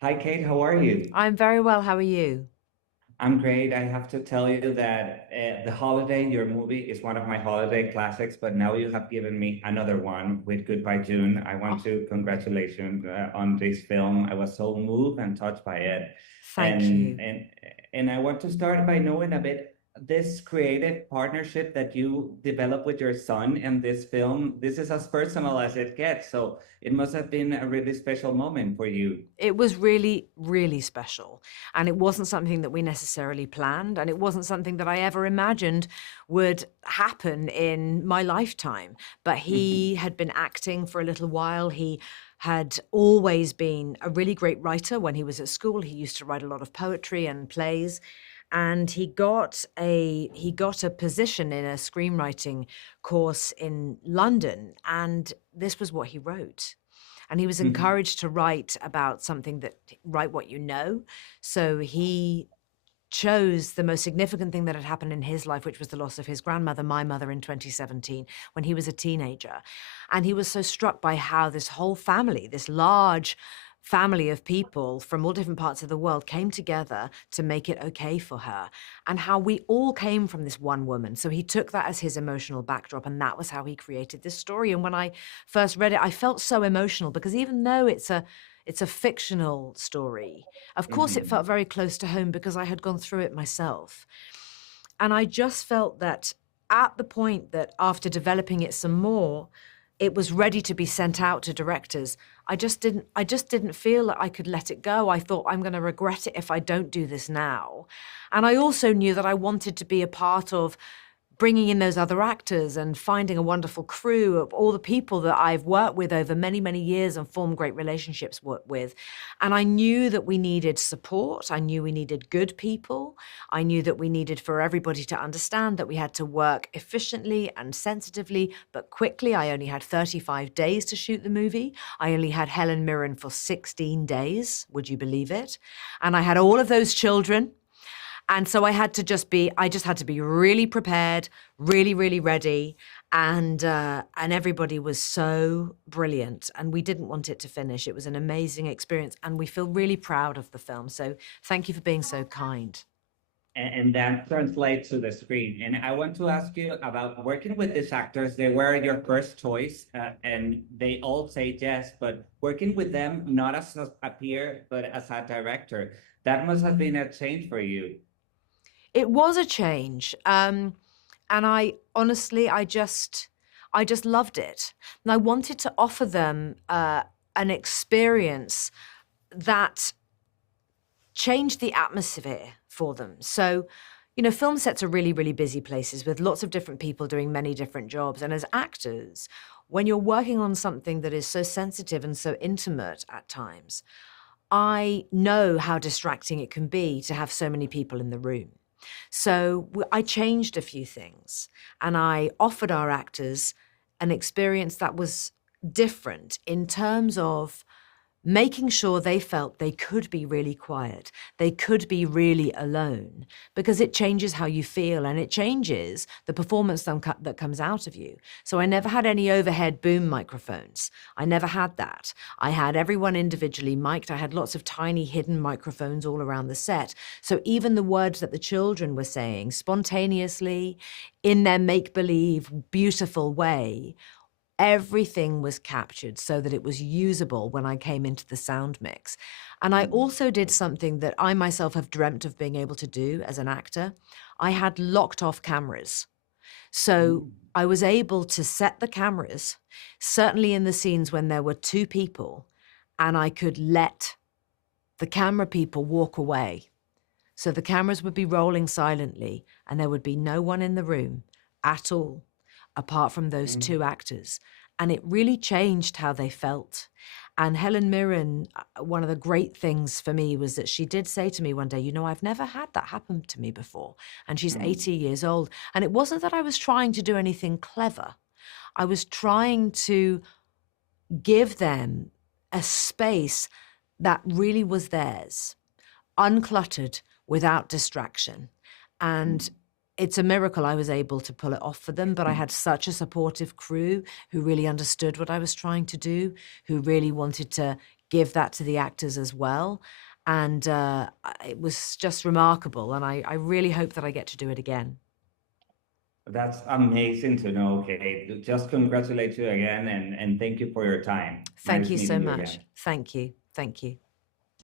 Hi, Kate. How are you? I'm very well. How are you? I'm great. I have to tell you that The Holiday, your movie, is one of my holiday classics, but now you have given me another one with Goodbye June. I want Oh, to congratulate on this film. I was so moved and touched by it. thank And you. and and I want to start by knowing a bit this creative partnership that you develop with your son in this film. This is as personal as it gets, so it must have been a really special moment for you. It was really, really special. And it wasn't something that we necessarily planned. And it wasn't something that I ever imagined would happen in my lifetime. But he had been acting for a little while. He had always been a really great writer when he was at school. He used to write a lot of poetry and plays. And he got a position in a screenwriting course in London. And this was what he wrote. And he was encouraged to write what you know. So he chose the most significant thing that had happened in his life, which was the loss of his grandmother, my mother, in 2017, when he was a teenager. And he was so struck by how this whole family, this large family of people from all different parts of the world came together to make it okay for her, and how we all came from this one woman. So he took that as his emotional backdrop, and that was how he created this story. And when I first read it, I felt so emotional because even though it's a fictional story, of course it felt very close to home because I had gone through it myself. And I just felt that at the point that after developing it some more, it was ready to be sent out to directors. I just didn't feel that I could let it go. I thought I'm going to regret it if I don't do this now. And I also knew that I wanted to be a part of bringing in those other actors and finding a wonderful crew of all the people that I've worked with over many, many years and formed great relationships with. And I knew that we needed support. I knew we needed good people. I knew that we needed for everybody to understand that we had to work efficiently and sensitively, but quickly. I only had 35 days to shoot the movie. I only had Helen Mirren for 16 days. Would you believe it? And I had all of those children. And so I just had to be really prepared, really, really ready. And everybody was so brilliant. And we didn't want it to finish. It was an amazing experience. And we feel really proud of the film. So thank you for being so kind. And that translates to the screen. And I want to ask you about working with these actors. They were your first choice, and they all say yes, but working with them not as a peer, but as a director, that must have been a change for you. It was a change. And I honestly, I just loved it. And I wanted to offer them an experience that changed the atmosphere for them. So, film sets are really, really busy places with lots of different people doing many different jobs. And as actors, when you're working on something that is so sensitive and so intimate at times, I know how distracting it can be to have so many people in the room. So I changed a few things and I offered our actors an experience that was different in terms of making sure they felt they could be really quiet, they could be really alone, because it changes how you feel and it changes the performance that comes out of you. So I never had any overhead boom microphones. I never had that. I had everyone individually mic'd. I had lots of tiny hidden microphones all around the set. So even the words that the children were saying spontaneously in their make-believe, beautiful way, everything was captured so that it was usable when I came into the sound mix. And I also did something that I myself have dreamt of being able to do as an actor. I had locked off cameras. So I was able to set the cameras, certainly in the scenes when there were two people, and I could let the camera people walk away. So the cameras would be rolling silently and there would be no one in the room at all, apart from those two actors. And it really changed how they felt. And Helen Mirren, one of the great things for me was that she did say to me one day, I've never had that happen to me before. And she's 80 years old. And it wasn't that I was trying to do anything clever. I was trying to give them a space that really was theirs, uncluttered, without distraction. And it's a miracle I was able to pull it off for them, but I had such a supportive crew who really understood what I was trying to do, who really wanted to give that to the actors as well. And it was just remarkable. And I really hope that I get to do it again. That's amazing to know, Kate. Just congratulate you again and thank you for your time. Thank Nice you so meeting you much. again. Thank you. Thank you.